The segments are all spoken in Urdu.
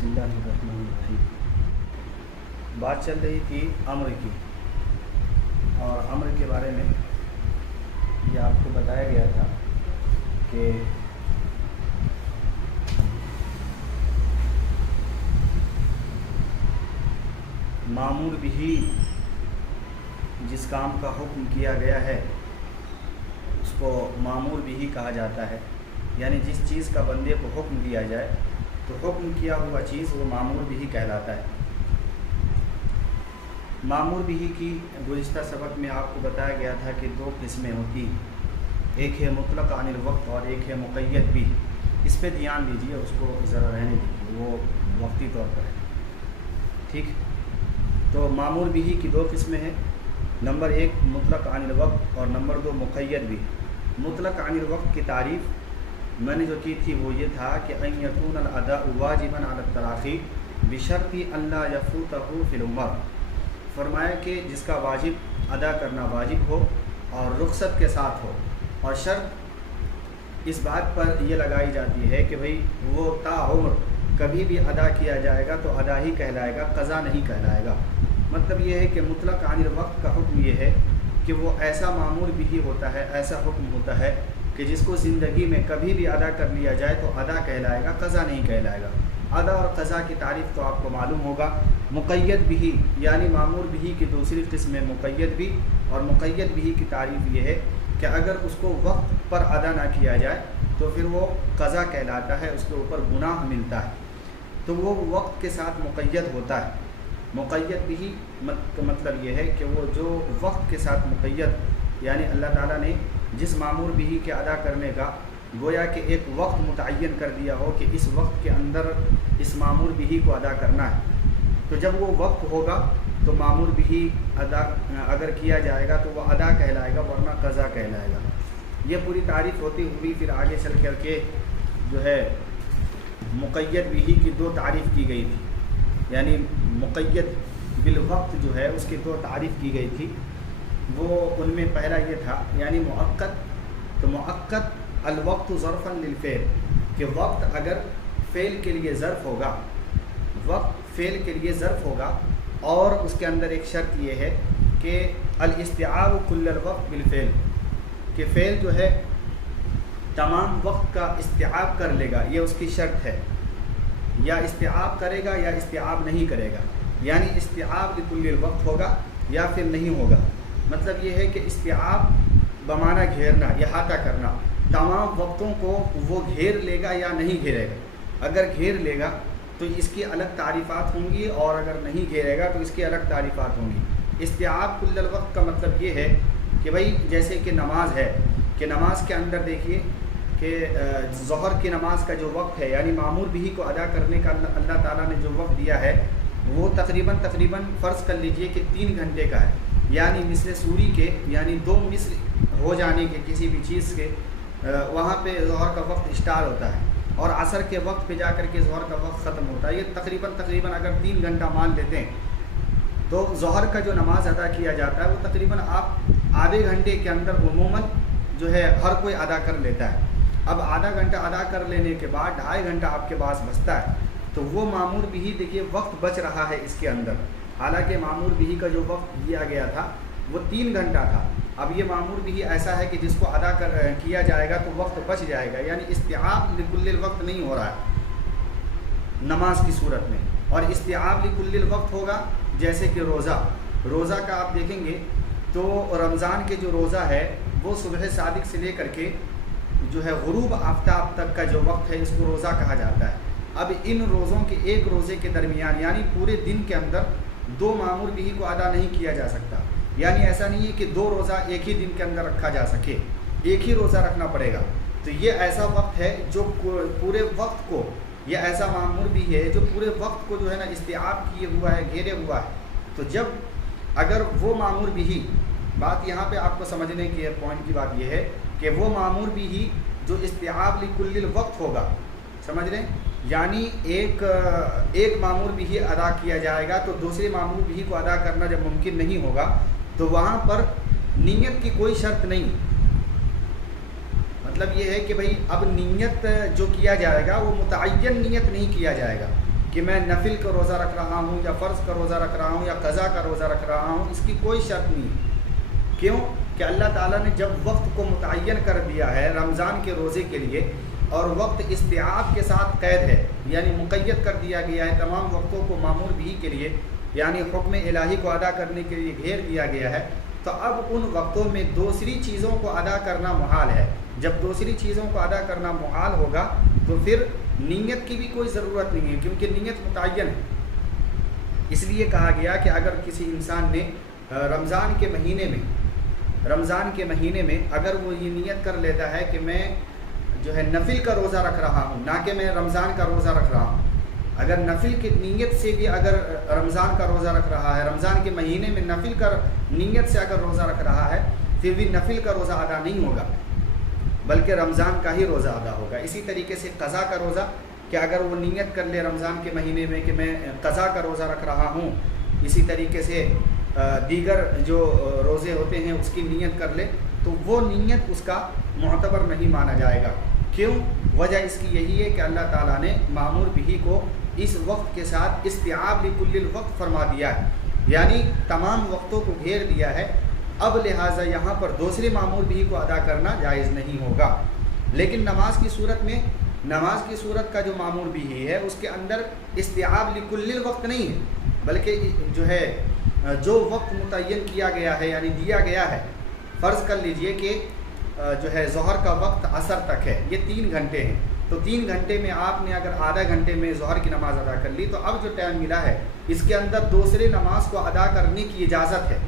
بسم اللہ الرحمن الرحیم۔ بات چل رہی تھی امر کی، اور امر کے بارے میں یہ آپ کو بتایا گیا تھا کہ مامور بھی جس کام کا حکم کیا گیا ہے اس کو مامور بھی کہا جاتا ہے، یعنی جس چیز کا بندے کو حکم دیا جائے تو حکم کیا ہوا چیز وہ مامور بھی کہلاتا ہے۔ مامور بھی کی گزشتہ سبق میں آپ کو بتایا گیا تھا کہ دو قسمیں ہوتی، ایک ہے مطلق عن الوقت اور ایک ہے مقید بھی۔ اس پہ دھیان دیجیے، اس کو ذرا رہنے دیجیے، وہ وقتی طور پر ہے، ٹھیک۔ تو مامور بھی کی دو قسمیں ہیں، نمبر ایک مطلق عن الوقت اور نمبر دو مقید بھی۔ مطلق عن الوقت کی تعریف میں نے جو کی تھی وہ یہ تھا کہ ان یکون الاداء واجبا علی التراخی بشرط ان لا یفوتہ فی العمر، فرمایا کہ جس کا واجب ادا کرنا واجب ہو اور رخصت کے ساتھ ہو، اور شرط اس بات پر یہ لگائی جاتی ہے کہ بھئی وہ تا عمر کبھی بھی ادا کیا جائے گا تو ادا ہی کہلائے گا، قضا نہیں کہلائے گا۔ مطلب یہ ہے کہ مطلق عن الوقت کا حکم یہ ہے کہ وہ ایسا مامور بھی ہوتا ہے، ایسا حکم ہوتا ہے کہ جس کو زندگی میں کبھی بھی ادا کر لیا جائے تو ادا کہلائے گا، قضا نہیں کہلائے گا۔ ادا اور قضا کی تعریف تو آپ کو معلوم ہوگا۔ مقید بھی یعنی مامور بھی کی دوسری قسم ہے مقید بھی، اور مقید بھی کی تعریف یہ ہے کہ اگر اس کو وقت پر ادا نہ کیا جائے تو پھر وہ قضا کہلاتا ہے، اس کے اوپر گناہ ملتا ہے، تو وہ وقت کے ساتھ مقید ہوتا ہے۔ مقید بھی مطلب یہ ہے کہ وہ جو وقت کے ساتھ مقید، یعنی اللہ تعالیٰ نے جس مامور بھی کے ادا کرنے کا گویا کہ ایک وقت متعین کر دیا ہو کہ اس وقت کے اندر اس مامور بھی کو ادا کرنا ہے، تو جب وہ وقت ہوگا تو مامور بھی ادا اگر کیا جائے گا تو وہ ادا کہلائے گا، ورنہ قضا کہلائے گا۔ یہ پوری تعریف ہوتی ہوئی پھر آگے چل کر کے جو ہے مقید بھی کی دو تعریف کی گئی تھی، یعنی مقید بالوقت جو ہے اس کی دو تعریف کی گئی تھی۔ وہ ان میں پہلا یہ تھا یعنی مؤقت، تو مؤقت الوقت ظرفا للفعل، کہ وقت اگر فعل کے لیے ظرف ہوگا، وقت فعل کے لیے ظرف ہوگا، اور اس کے اندر ایک شرط یہ ہے کہ الاستیعاب کل الوقت بالفعل، کہ فعل جو ہے تمام وقت کا استیعاب کر لے گا، یہ اس کی شرط ہے، یا استیعاب کرے گا یا استیعاب نہیں کرے گا، یعنی استیعاب لکل الوقت ہوگا یا پھر نہیں ہوگا۔ مطلب یہ ہے کہ استیعاب بمعنی گھیرنا، احاطہ کرنا، تمام وقتوں کو وہ گھیر لے گا یا نہیں گھیرے گا۔ اگر گھیر لے گا تو اس کی الگ تعریفات ہوں گی، اور اگر نہیں گھیرے گا تو اس کی الگ تعریفات ہوں گی۔ استیعاب کل الوقت کا مطلب یہ ہے کہ بھئی جیسے کہ نماز ہے، کہ نماز کے اندر دیکھیے کہ ظہر کی نماز کا جو وقت ہے، یعنی مامور بھی کو ادا کرنے کا اللہ تعالیٰ نے جو وقت دیا ہے وہ تقریباً فرض کر لیجئے کہ 3 گھنٹے کا ہے، یعنی مثل سوری کے، یعنی 2 مثل ہو جانے کے کسی بھی چیز کے وہاں پہ ظہر کا وقت اسٹارٹ ہوتا ہے، اور عصر کے وقت پہ جا کر کے ظہر کا وقت ختم ہوتا ہے۔ یہ تقریباً اگر 3 گھنٹہ مان لیتے ہیں تو ظہر کا جو نماز ادا کیا جاتا ہے وہ تقریباً آپ آدھے گھنٹے کے اندر عموماً جو ہے ہر کوئی ادا کر لیتا ہے۔ اب آدھا گھنٹہ ادا کر لینے کے بعد 2.5 گھنٹہ آپ کے پاس بچتا ہے، تو وہ مامور بھی دیکھیے وقت بچ رہا ہے اس کے اندر، حالانکہ مامور بھی کا جو وقت دیا گیا تھا وہ 3 گھنٹہ تھا۔ اب یہ مامور بھی ایسا ہے کہ جس کو ادا کیا جائے گا تو وقت بچ جائے گا، یعنی استیعاب لکل الوقت نہیں ہو رہا ہے نماز کی صورت میں، اور استیعاب لکل الوقت ہوگا جیسے کہ روزہ کا آپ دیکھیں گے تو رمضان کے جو روزہ ہے وہ صبح صادق سے لے کر کے جو ہے غروب آفتاب تک کا جو وقت ہے اس کو روزہ کہا جاتا ہے۔ اب ان روزوں کے ایک روزے کے درمیان یعنی پورے دن کے اندر 2 مامور بھی کو ادا نہیں کیا جا سکتا، یعنی ایسا نہیں ہے کہ 2 روزہ ایک ہی دن کے اندر رکھا جا سکے، ایک ہی روزہ رکھنا پڑے گا۔ تو یہ ایسا وقت ہے جو پورے وقت کو، یہ ایسا مامور بھی ہے جو پورے وقت کو جو ہے نا استیعاب کیے ہوا ہے، گھیرے ہوا ہے۔ تو جب اگر وہ مامور بھی، بات یہاں پہ آپ کو سمجھنے کی پوائنٹ کی بات یہ ہے کہ وہ مامور بھی جو استیعاب لکل الوقت ہوگا، سمجھ رہے ہیں، یعنی ایک مامور بھی ادا کیا جائے گا تو دوسرے مامور بھی کو ادا کرنا جب ممکن نہیں ہوگا تو وہاں پر نیت کی کوئی شرط نہیں۔ مطلب یہ ہے کہ بھئی اب نیت جو کیا جائے گا وہ متعین نیت نہیں کیا جائے گا، کہ میں نفل کا روزہ رکھ رہا ہوں یا فرض کا روزہ رکھ رہا ہوں یا قضا کا روزہ رکھ رہا ہوں، اس کی کوئی شرط نہیں۔ کیوں کہ اللہ تعالیٰ نے جب وقت کو متعین کر دیا ہے رمضان کے روزے کے لیے، اور وقت استیعاب کے ساتھ قید ہے، یعنی مقید کر دیا گیا ہے تمام وقتوں کو معمور بھی کے لیے، یعنی حکم الہی کو ادا کرنے کے لیے گھیر دیا گیا ہے، تو اب ان وقتوں میں دوسری چیزوں کو ادا کرنا محال ہے۔ جب دوسری چیزوں کو ادا کرنا محال ہوگا تو پھر نیت کی بھی کوئی ضرورت نہیں ہے، کیونکہ نیت متعین ہے۔ اس لیے کہا گیا کہ اگر کسی انسان نے رمضان کے مہینے میں اگر وہ یہ نیت کر لیتا ہے کہ میں جو ہے نفل کا روزہ رکھ رہا ہوں، نہ کہ میں رمضان کا روزہ رکھ رہا ہوں، اگر نفل کی نیت سے بھی اگر رمضان کا روزہ رکھ رہا ہے، رمضان کے مہینے میں نفل کا نیت سے اگر روزہ رکھ رہا ہے، پھر بھی نفل کا روزہ ادا نہیں ہوگا، بلکہ رمضان کا ہی روزہ ادا ہوگا۔ اسی طریقے سے قضا کا روزہ، کہ اگر وہ نیت کر لے رمضان کے مہینے میں کہ میں قضا کا روزہ رکھ رہا ہوں، اسی طریقے سے دیگر جو روزے ہوتے ہیں اس کی نیت کر لے، تو وہ نیت اس کا معتبر نہیں مانا جائے گا۔ کیوں؟ وجہ اس کی یہی ہے کہ اللہ تعالیٰ نے مامور بھی کو اس وقت کے ساتھ استیعاب لکل الوقت فرما دیا ہے، یعنی تمام وقتوں کو گھیر دیا ہے۔ اب لہٰذا یہاں پر دوسرے مامور بھی کو ادا کرنا جائز نہیں ہوگا۔ لیکن نماز کی صورت کا جو مامور بھی ہے اس کے اندر استیعاب لکل الوقت نہیں ہے، بلکہ جو وقت متعین کیا گیا ہے یعنی دیا گیا ہے، فرض کر لیجئے کہ ظہر کا وقت عصر تک ہے، یہ 3 گھنٹے ہیں، تو 3 گھنٹے میں آپ نے اگر آدھا گھنٹے میں ظہر کی نماز ادا کر لی، تو اب جو ٹائم ملا ہے اس کے اندر دوسرے نماز کو ادا کرنے کی اجازت ہے،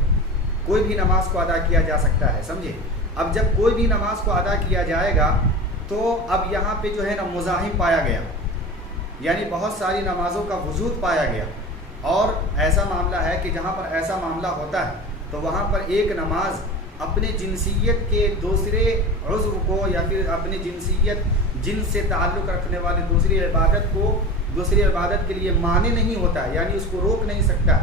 کوئی بھی نماز کو ادا کیا جا سکتا ہے، سمجھے۔ اب جب کوئی بھی نماز کو ادا کیا جائے گا تو اب یہاں پہ جو ہے نا مزاحم پایا گیا، یعنی بہت ساری نمازوں کا وجود پایا گیا، اور ایسا معاملہ ہے کہ جہاں پر ایسا معاملہ ہوتا ہے تو وہاں پر ایک نماز اپنے جنسیت کے دوسرے عضو کو یا پھر اپنے جنس سے تعلق رکھنے والے دوسری عبادت کے لیے مانع نہیں ہوتا ہے، یعنی اس کو روک نہیں سکتا۔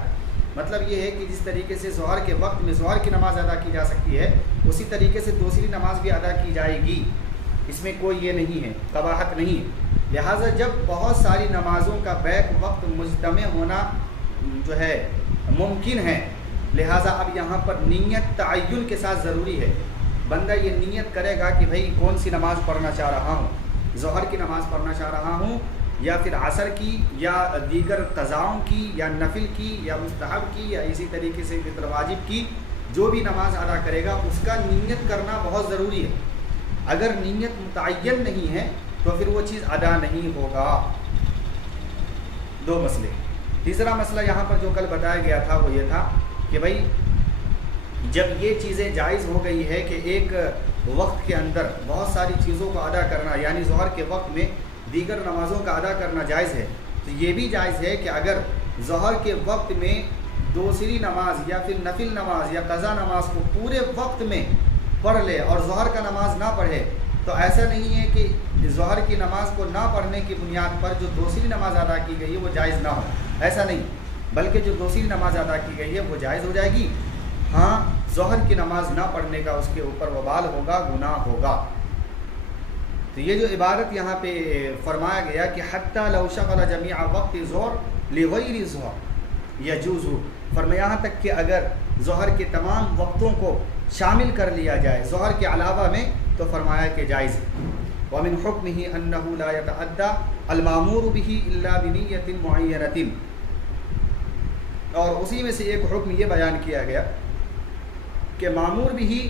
مطلب یہ ہے کہ جس طریقے سے ظہر کے وقت میں ظہر کی نماز ادا کی جا سکتی ہے، اسی طریقے سے دوسری نماز بھی ادا کی جائے گی، اس میں کوئی یہ نہیں ہے، قباحت نہیں ہے۔ لہٰذا جب بہت ساری نمازوں کا بیک وقت مجتمع ہونا جو ہے ممکن ہے، لہٰذا اب یہاں پر نیت تعین کے ساتھ ضروری ہے۔ بندہ یہ نیت کرے گا کہ بھئی کون سی نماز پڑھنا چاہ رہا ہوں، ظہر کی نماز پڑھنا چاہ رہا ہوں یا پھر عصر کی یا دیگر قضاؤں کی یا نفل کی یا مستحب کی یا اسی طریقے سے فطر واجب کی، جو بھی نماز ادا کرے گا اس کا نیت کرنا بہت ضروری ہے۔ اگر نیت متعین نہیں ہے تو پھر وہ چیز ادا نہیں ہوگا۔ 2 مسئلے۔ تیسرا مسئلہ یہاں پر جو کل بتایا گیا تھا وہ یہ تھا کہ بھائی جب یہ چیزیں جائز ہو گئی ہے کہ ایک وقت کے اندر بہت ساری چیزوں کو ادا کرنا، یعنی ظہر کے وقت میں دیگر نمازوں کا ادا کرنا جائز ہے، تو یہ بھی جائز ہے کہ اگر ظہر کے وقت میں دوسری نماز یا پھر نفل نماز یا قضا نماز کو پورے وقت میں پڑھ لے اور ظہر کا نماز نہ پڑھے، تو ایسا نہیں ہے کہ ظہر کی نماز کو نہ پڑھنے کی بنیاد پر جو دوسری نماز ادا کی گئی ہے وہ جائز نہ ہو، ایسا نہیں، بلکہ جو دوسری نماز ادا کی گئی ہے وہ جائز ہو جائے گی۔ ہاں، ظہر کی نماز نہ پڑھنے کا اس کے اوپر وبال ہوگا، گناہ ہوگا۔ تو یہ جو عبارت یہاں پہ فرمایا گیا کہ حتی لو شغل جمیع وقت ظہر لغیر ظہر یجوز، فرمایا یہاں تک کہ اگر ظہر کے تمام وقتوں کو شامل کر لیا جائے ظہر کے علاوہ میں، تو فرمایا کہ جائز ہے۔ ومن حکمہ انہ لا یتعدی المامور بہ الا بنیۃ معینۃ، اور اسی میں سے ایک حکم یہ بیان کیا گیا کہ معمور بھی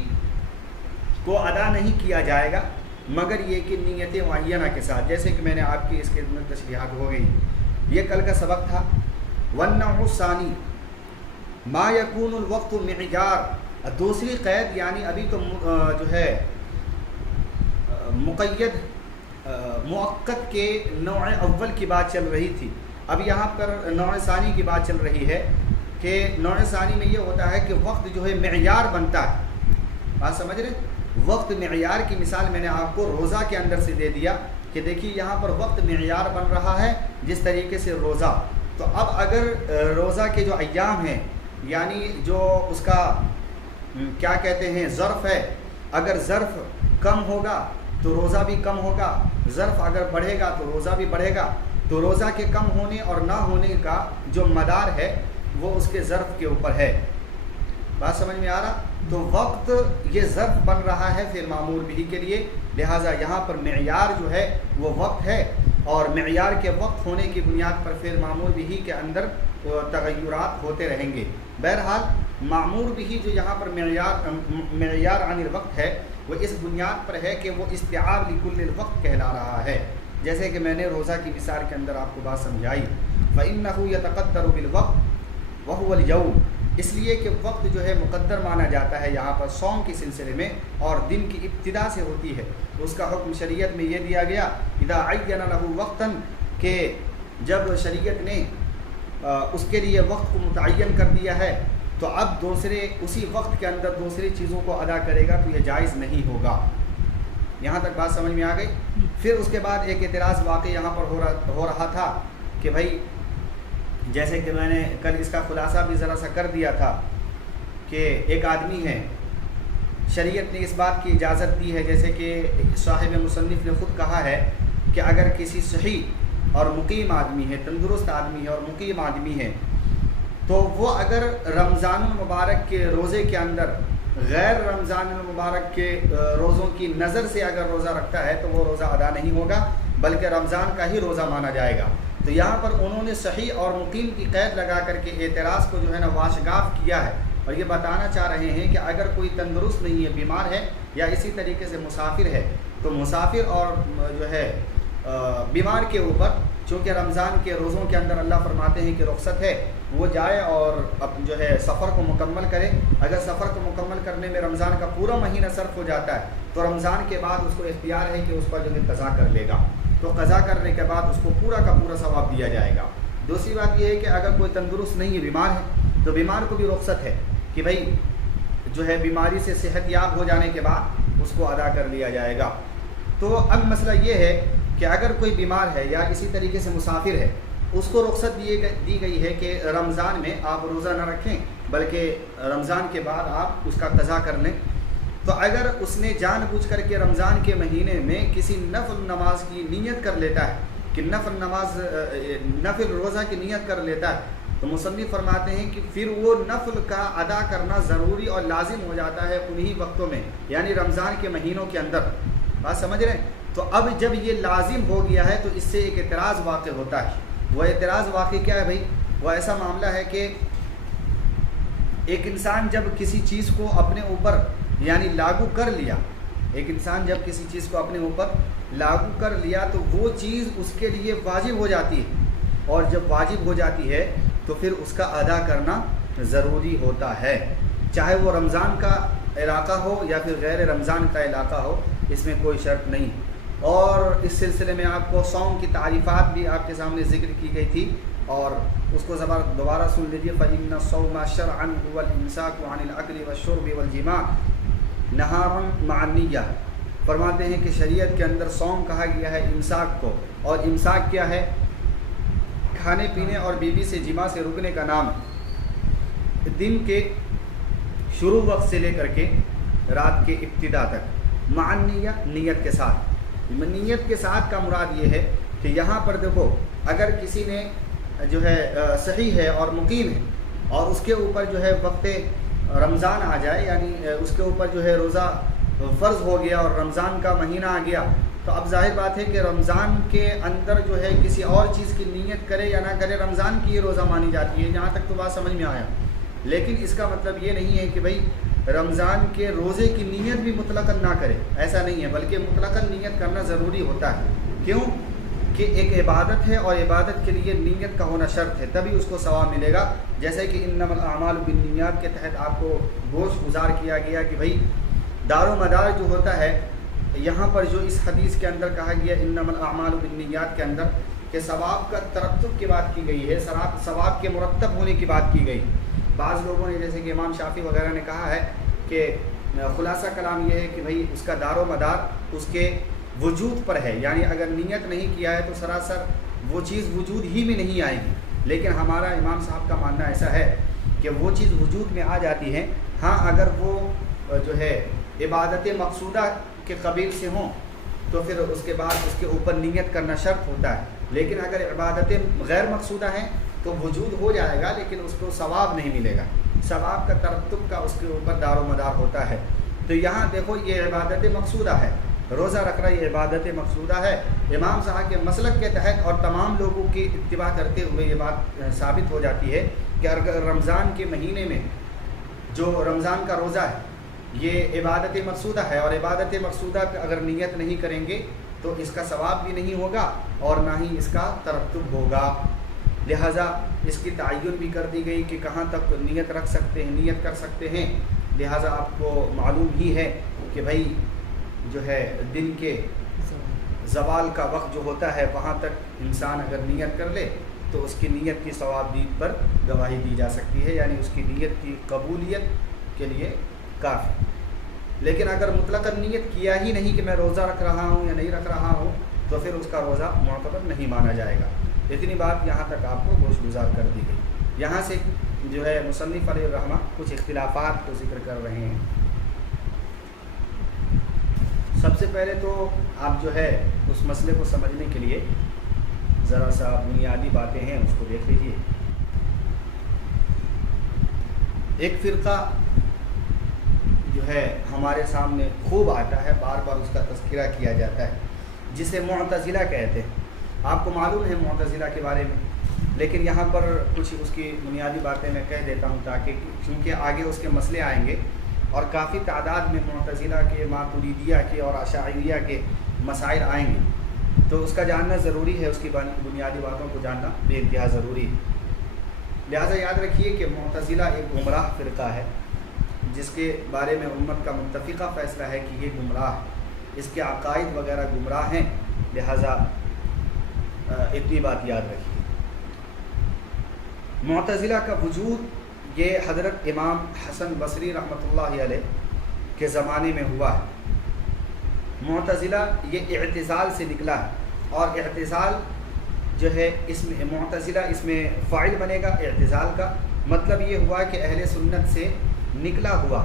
کو ادا نہیں کیا جائے گا مگر یہ کہ نیت معینہ کے ساتھ، جیسے کہ میں نے آپ کی اس کے اندر تشریحات ہو گئی۔ یہ کل کا سبق تھا۔ والنوع الثانی ما یکون الوقت معیار، دوسری قید، یعنی ابھی تو جو ہے مقید مؤقت کے نوع اول کی بات چل رہی تھی، اب یہاں پر نوع ثانی کی بات چل رہی ہے کہ نوع ثانی میں یہ ہوتا ہے کہ وقت جو ہے معیار بنتا ہے۔ بات سمجھ رہے؟ وقت معیار کی مثال میں نے آپ کو روزہ کے اندر سے دے دیا کہ دیکھیے یہاں پر وقت معیار بن رہا ہے جس طریقے سے روزہ، تو اب اگر روزہ کے جو ایام ہیں یعنی جو اس کا کیا کہتے ہیں ظرف ہے، اگر ظرف کم ہوگا تو روزہ بھی کم ہوگا، ظرف اگر بڑھے گا تو روزہ بھی بڑھے گا۔ تو روزہ کے کم ہونے اور نہ ہونے کا جو مدار ہے وہ اس کے ظرف کے اوپر ہے. بات سمجھ میں آ رہا؟ تو وقت یہ ظرف بن رہا ہے فعل معمول بھی کے لیے، لہٰذا یہاں پر معیار جو ہے وہ وقت ہے، اور معیار کے وقت ہونے کی بنیاد پر فعل معمول بھی کے اندر تغیرات ہوتے رہیں گے. بہرحال معمول بھی جو یہاں پر معیار عن الوقت ہے وہ اس بنیاد پر ہے کہ وہ استیعاب لکل الوقت کہلا رہا ہے. جیسے کہ میں نے روزہ کی مثال کے اندر آپ کو بات سمجھائی، فَإِنَّهُ يَتَقَدَّرُ بِالْوَقْتِ وَهُوَ الْيَوْمُ، اس لیے کہ وقت جو ہے مقدر مانا جاتا ہے یہاں پر صوم کے سلسلے میں، اور دن کی ابتدا سے ہوتی ہے. اس کا حکم شریعت میں یہ دیا گیا اذا عین له وقتا، کہ جب شریعت نے اس کے لیے وقت کو متعین کر دیا ہے تو اب اسی وقت کے اندر دوسری چیزوں کو ادا کرے گا تو یہ جائز نہیں ہوگا. یہاں تک بات سمجھ میں آ گئی. پھر اس کے بعد ایک اعتراض واقع یہاں پر ہو رہا تھا کہ بھائی جیسے کہ میں نے کل اس کا خلاصہ بھی ذرا سا کر دیا تھا کہ ایک آدمی ہے، شریعت نے اس بات کی اجازت دی ہے، جیسے کہ صاحب مصنف نے خود کہا ہے کہ اگر کسی صحیح اور مقیم آدمی ہے، تندرست آدمی ہے اور مقیم آدمی ہے، تو وہ اگر رمضان المبارک کے روزے کے اندر غیر رمضان المبارک کے روزوں کی نظر سے اگر روزہ رکھتا ہے تو وہ روزہ ادا نہیں ہوگا بلکہ رمضان کا ہی روزہ مانا جائے گا. تو یہاں پر انہوں نے صحیح اور مقیم کی قید لگا کر کے اعتراض کو جو ہے نا واشگاف کیا ہے، اور یہ بتانا چاہ رہے ہیں کہ اگر کوئی تندرست نہیں ہے، بیمار ہے، یا اسی طریقے سے مسافر ہے، تو مسافر اور جو ہے بیمار کے اوپر چونکہ رمضان کے روزوں کے اندر اللہ فرماتے ہیں کہ رخصت ہے، وہ جائے اور اب جو ہے سفر کو مکمل کرے. اگر سفر کو مکمل کرنے میں رمضان کا پورا مہینہ صرف ہو جاتا ہے تو رمضان کے بعد اس کو اختیار ہے کہ اس پر جو ہے قضا کر لے گا، تو قضا کرنے کے بعد اس کو پورا کا پورا ثواب دیا جائے گا. دوسری بات یہ ہے کہ اگر کوئی تندرست نہیں ہے، بیمار ہے، تو بیمار کو بھی رخصت ہے کہ بھائی جو ہے بیماری سے صحت یاب ہو جانے کے بعد اس کو ادا کر لیا جائے گا. تو اب مسئلہ یہ ہے کہ اگر کوئی بیمار ہے یا اسی طریقے سے مسافر ہے، اس کو رخصت دی گئی ہے کہ رمضان میں آپ روزہ نہ رکھیں بلکہ رمضان کے بعد آپ اس کا قضا کر لیں. تو اگر اس نے جان بوجھ کر کے رمضان کے مہینے میں کسی نفل نماز کی نیت کر لیتا ہے کہ نفل روزہ کی نیت کر لیتا ہے، تو مصنف فرماتے ہیں کہ پھر وہ نفل کا ادا کرنا ضروری اور لازم ہو جاتا ہے انہی وقتوں میں، یعنی رمضان کے مہینوں کے اندر. بات سمجھ رہے ہیں؟ تو اب جب یہ لازم ہو گیا ہے تو اس سے ایک اعتراض واقع ہوتا ہے. وہ اعتراض واقع کیا ہے بھائی؟ وہ ایسا معاملہ ہے کہ ایک انسان جب کسی چیز کو اپنے اوپر یعنی لاگو کر لیا، ایک انسان جب کسی چیز کو اپنے اوپر لاگو کر لیا تو وہ چیز اس کے لیے واجب ہو جاتی ہے، اور جب واجب ہو جاتی ہے تو پھر اس کا ادا کرنا ضروری ہوتا ہے، چاہے وہ رمضان کا علاقہ ہو یا پھر غیر رمضان کا علاقہ ہو، اس میں کوئی شرط نہیں. اور اس سلسلے میں آپ کو صوم کی تعریفات بھی آپ کے سامنے ذکر کی گئی تھی، اور اس کو دوبارہ سن لیجیے. فَإِنَّ الصَّوْمَ شَرْعًا هُوَ الْإِمْسَاكُ عَنِ الْأَكْلِ وَالشُّرْبِ وَالْجِمَاعِ نَهَارًا مَعَ النِّيَّةِ. فرماتے ہیں کہ شریعت کے اندر صوم کہا گیا ہے امساک کو، اور امساک کیا ہے؟ کھانے پینے اور بیوی سے جماع سے رکنے کا نام. دن کے شروع وقت سے لے کر کے رات کے ابتدا تک، مع النیہ، نیت کے ساتھ. نیت کے ساتھ کا مراد یہ ہے کہ یہاں پر دیکھو، اگر کسی نے جو ہے صحیح ہے اور مقیم ہے اور اس کے اوپر جو ہے وقت رمضان آ جائے، یعنی اس کے اوپر جو ہے روزہ فرض ہو گیا اور رمضان کا مہینہ آ گیا، تو اب ظاہر بات ہے کہ رمضان کے اندر جو ہے کسی اور چیز کی نیت کرے یا نہ کرے، رمضان کی یہ روزہ مانی جاتی ہے. جہاں تک تو بات سمجھ میں آیا. لیکن اس کا مطلب یہ نہیں ہے کہ بھائی رمضان کے روزے کی نیت بھی مطلقاً نہ کرے، ایسا نہیں ہے، بلکہ مطلقاً نیت کرنا ضروری ہوتا ہے. کیوں کہ ایک عبادت ہے اور عبادت کے لیے نیت کا ہونا شرط ہے، تبھی اس کو ثواب ملے گا. جیسے کہ انما الاعمال بالنیات کے تحت آپ کو گوشت گزار کیا گیا کہ بھائی دار و مدار جو ہوتا ہے یہاں پر جو اس حدیث کے اندر کہا گیا انما الاعمال بالنیات کے اندر کہ ثواب کا ترتب کی بات کی گئی ہے، ثواب کے مرتب ہونے کی بات کی گئی. بعض لوگوں نے جیسے کہ امام شافعی وغیرہ نے کہا ہے کہ خلاصہ کلام یہ ہے کہ بھائی اس کا دار و مدار اس کے وجود پر ہے، یعنی اگر نیت نہیں کیا ہے تو سراسر وہ چیز وجود ہی میں نہیں آئے گی. لیکن ہمارا امام صاحب کا ماننا ایسا ہے کہ وہ چیز وجود میں آ جاتی ہے. ہاں اگر وہ جو ہے عبادت مقصودہ کے قبیل سے ہوں تو پھر اس کے بعد اس کے اوپر نیت کرنا شرط ہوتا ہے. لیکن اگر عبادتیں غیر مقصودہ ہیں تو وجود ہو جائے گا لیکن اس کو ثواب نہیں ملے گا، ثواب کا ترتب کا اس کے اوپر دار و مدار ہوتا ہے۔ تو یہاں دیکھو یہ عبادت مقصودہ ہے، روزہ رکھ رہا یہ عبادت مقصودہ ہے، امام صاحب کے مسلک کے تحت اور تمام لوگوں کی اتباع کرتے ہوئے یہ بات ثابت ہو جاتی ہے کہ اگر رمضان کے مہینے میں جو رمضان کا روزہ ہے یہ عبادت مقصودہ ہے، اور عبادت مقصودہ اگر نیت نہیں کریں گے تو اس کا ثواب بھی نہیں ہوگا اور نہ ہی اس کا ترتب ہوگا، لہٰذا اس کی تعین بھی کر دی گئی کہ کہاں تک نیت رکھ سکتے ہیں، نیت کر سکتے ہیں۔ لہٰذا آپ کو معلوم ہی ہے کہ بھائی جو ہے دن کے زوال کا وقت جو ہوتا ہے وہاں تک انسان اگر نیت کر لے تو اس کی نیت کی ثوابدید پر گواہی دی جا سکتی ہے، یعنی اس کی نیت کی قبولیت کے لیے کافی۔ لیکن اگر مطلقاً نیت کیا ہی نہیں کہ میں روزہ رکھ رہا ہوں یا نہیں رکھ رہا ہوں تو پھر اس کا روزہ معتبر نہیں مانا جائے گا۔ اتنی بات یہاں تک آپ کو گوش گزار کر دی گئی۔ یہاں سے جو ہے مصنف علیہ الرحمہ کچھ اختلافات کو ذکر کر رہے ہیں۔ سب سے پہلے تو آپ جو ہے اس مسئلے کو سمجھنے کے لیے ذرا سا بنیادی باتیں ہیں اس کو دیکھ لیجیے۔ ایک فرقہ جو ہے ہمارے سامنے خوب آتا ہے، بار بار اس کا تذکرہ کیا جاتا ہے، جسے معتزلہ کہتے ہیں۔ آپ کو معلوم ہے معتزلہ کے بارے میں، لیکن یہاں پر کچھ اس کی بنیادی باتیں میں کہہ دیتا ہوں تاکہ کیونکہ آگے اس کے مسئلے آئیں گے اور کافی تعداد میں معتزلہ کے، ماتریدیہ کے اور اشاعریہ کے مسائل آئیں گے، تو اس کا جاننا ضروری ہے، اس کی بنیادی باتوں کو جاننا بے انتہا ضروری ہے۔ لہٰذا یاد رکھیے کہ معتزلہ ایک گمراہ فرقہ ہے جس کے بارے میں امت کا متفقہ فیصلہ ہے کہ یہ گمراہ ہے، اس کے عقائد وغیرہ گمراہ ہیں، لہٰذا اتنی بات یاد رکھیے۔ معتزلہ کا وجود یہ حضرت امام حسن بصری رحمۃ اللہ علیہ کے زمانے میں ہوا ہے۔ معتزلہ یہ اعتزال سے نکلا ہے، اور اعتزال جو ہے اس میں معتزلہ اس میں فاعل بنے گا اعتزال کا، مطلب یہ ہوا کہ اہل سنت سے نکلا ہوا،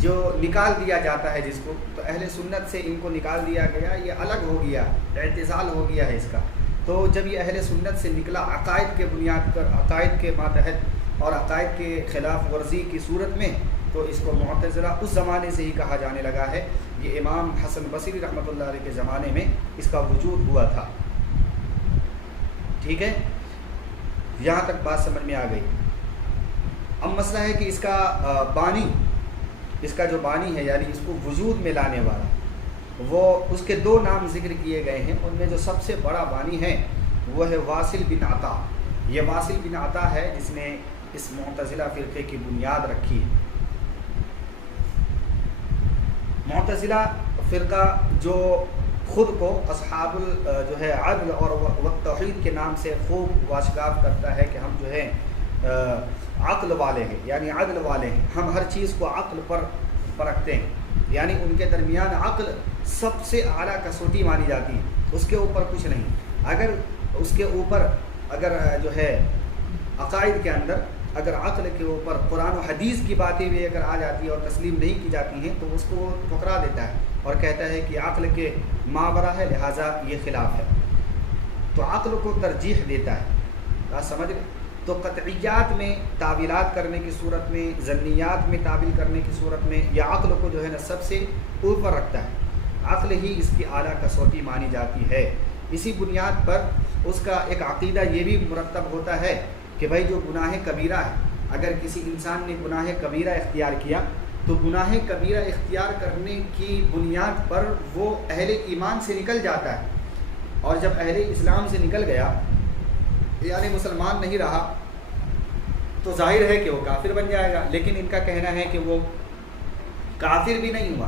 جو نکال دیا جاتا ہے جس کو، تو اہل سنت سے ان کو نکال دیا گیا، یہ الگ ہو گیا، اعتزال ہو گیا ہے اس کا۔ تو جب یہ اہل سنت سے نکلا عقائد کے بنیاد پر، عقائد کے ماتحت اور عقائد کے خلاف ورزی کی صورت میں، تو اس کو معتزلہ اس زمانے سے ہی کہا جانے لگا ہے۔ یہ امام حسن بصری رحمۃ اللہ علیہ کے زمانے میں اس کا وجود ہوا تھا۔ ٹھیک ہے، یہاں تک بات سمجھ میں آ گئی۔ اب مسئلہ ہے کہ اس کا بانی، اس کا جو بانی ہے یعنی اس کو وجود میں لانے والا، وہ اس کے دو نام ذکر کیے گئے ہیں، ان میں جو سب سے بڑا بانی ہے وہ ہے واصل بن عطا۔ یہ واصل بن عطا ہے جس نے اس معتزلہ فرقے کی بنیاد رکھی ہے۔ معتزلہ فرقہ جو خود کو اصحاب جو ہے عدل اور توحید کے نام سے خوب واشگاف کرتا ہے کہ ہم جو ہے عقل والے ہیں، یعنی عدل والے ہیں، ہم ہر چیز کو عقل پر پرکھتے ہیں، یعنی ان کے درمیان عقل سب سے اعلیٰ کسوٹی مانی جاتی ہے، اس کے اوپر کچھ نہیں۔ اگر اس کے اوپر اگر جو ہے عقائد کے اندر اگر عقل کے اوپر قرآن و حدیث کی باتیں بھی اگر آ جاتی ہے اور تسلیم نہیں کی جاتی ہیں تو اس کو وہ ٹھکرا دیتا ہے اور کہتا ہے کہ عقل کے ماورا ہے، لہٰذا یہ خلاف ہے، تو عقل کو ترجیح دیتا ہے۔ بات سمجھ گئے؟ تو قطعیات میں تعویلات کرنے کی صورت میں، ظنیات میں تعویل کرنے کی صورت میں یہ عقل کو جو ہے نا سب سے اوپر رکھتا ہے، عقل ہی اس کی اعلیٰ کسوٹی مانی جاتی ہے۔ اسی بنیاد پر اس کا ایک عقیدہ یہ بھی مرتب ہوتا ہے کہ بھائی جو گناہ کبیرہ ہے، اگر کسی انسان نے گناہ کبیرہ اختیار کیا تو گناہ کبیرہ اختیار کرنے کی بنیاد پر وہ اہل ایمان سے نکل جاتا ہے، اور جب اہل اسلام سے نکل گیا یعنی مسلمان نہیں رہا تو ظاہر ہے کہ وہ کافر بن جائے گا۔ لیکن ان کا کہنا ہے کہ وہ کافر بھی نہیں ہوا،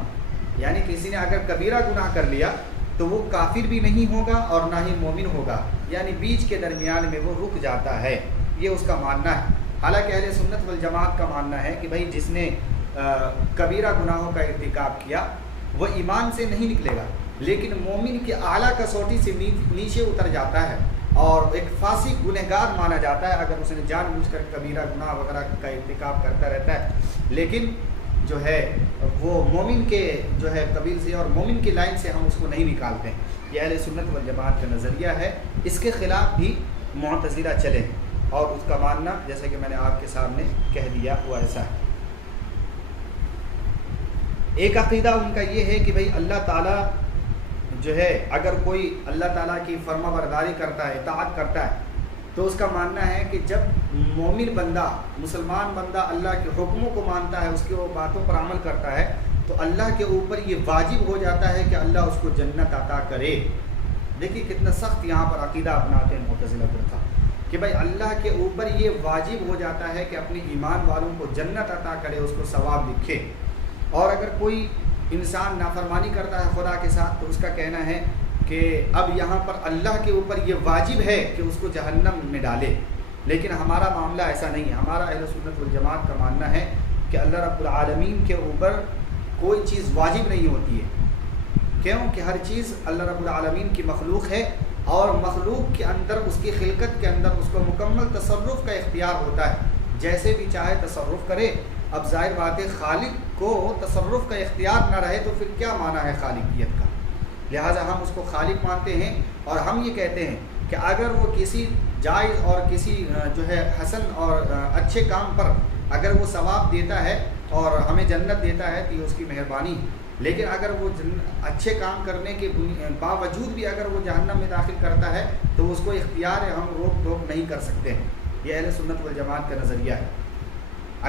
یعنی کسی نے اگر کبیرہ گناہ کر لیا تو وہ کافر بھی نہیں ہوگا اور نہ ہی مومن ہوگا، یعنی بیچ کے درمیان میں وہ رک جاتا ہے، یہ اس کا ماننا ہے۔ حالانکہ اہل سنت والجماعت کا ماننا ہے کہ بھائی جس نے کبیرہ گناہوں کا ارتکاب کیا وہ ایمان سے نہیں نکلے گا، لیکن مومن کی اعلیٰ کسوٹی سے نیچے اتر جاتا ہے اور ایک فاسق گنہگار مانا جاتا ہے اگر اس نے جان بوجھ کر کبیرہ گناہ وغیرہ کا ارتکاب کرتا رہتا ہے، لیکن جو ہے وہ مومن کے جو ہے قبیل سے اور مومن کی لائن سے ہم اس کو نہیں نکالتے ہیں۔ یہ اہل سنت والجماعت کا نظریہ ہے. اس کے خلاف بھی معتزلہ چلے ہیں اور اس کا ماننا جیسا کہ میں نے آپ کے سامنے کہہ دیا وہ ایسا ہے. ایک عقیدہ ان کا یہ ہے کہ بھئی اللہ تعالیٰ جو ہے اگر کوئی اللہ تعالیٰ کی فرما برداری کرتا ہے، اطاعت کرتا ہے، تو اس کا ماننا ہے کہ جب مومن بندہ، مسلمان بندہ اللہ کے حکموں کو مانتا ہے، اس کی وہ باتوں پر عمل کرتا ہے، تو اللہ کے اوپر یہ واجب ہو جاتا ہے کہ اللہ اس کو جنت عطا کرے. دیکھیے کتنا سخت یہاں پر عقیدہ اپناتے ہیں معتزلہ فرقہ کہ بھائی اللہ کے اوپر یہ واجب ہو جاتا ہے کہ اپنے ایمان والوں کو جنت عطا کرے، اس کو ثواب لکھے. اور اگر کوئی انسان نافرمانی کرتا ہے خدا کے ساتھ تو اس کا کہنا ہے کہ اب یہاں پر اللہ کے اوپر یہ واجب ہے کہ اس کو جہنم میں ڈالے. لیکن ہمارا معاملہ ایسا نہیں ہے. ہمارا اہل سنت والجماعت کا ماننا ہے کہ اللہ رب العالمین کے اوپر کوئی چیز واجب نہیں ہوتی ہے. کیوں کہ ہر چیز اللہ رب العالمین کی مخلوق ہے اور مخلوق کے اندر، اس کی خلقت کے اندر اس کو مکمل تصرف کا اختیار ہوتا ہے، جیسے بھی چاہے تصرف کرے. اب ظاہر بات ہے خالق کو تصرف کا اختیار نہ رہے تو پھر کیا معنی ہے خالقیت کا. لہٰذا ہم اس کو خالق مانتے ہیں اور ہم یہ کہتے ہیں کہ اگر وہ کسی جائز اور کسی جو ہے حسن اور اچھے کام پر اگر وہ ثواب دیتا ہے اور ہمیں جنت دیتا ہے تو یہ اس کی مہربانی. لیکن اگر وہ اچھے کام کرنے کے باوجود بھی اگر وہ جہنم میں داخل کرتا ہے تو اس کو اختیار ہے، ہم روک ٹوک نہیں کر سکتے ہیں. یہ اہل سنت والجماعت کا نظریہ ہے.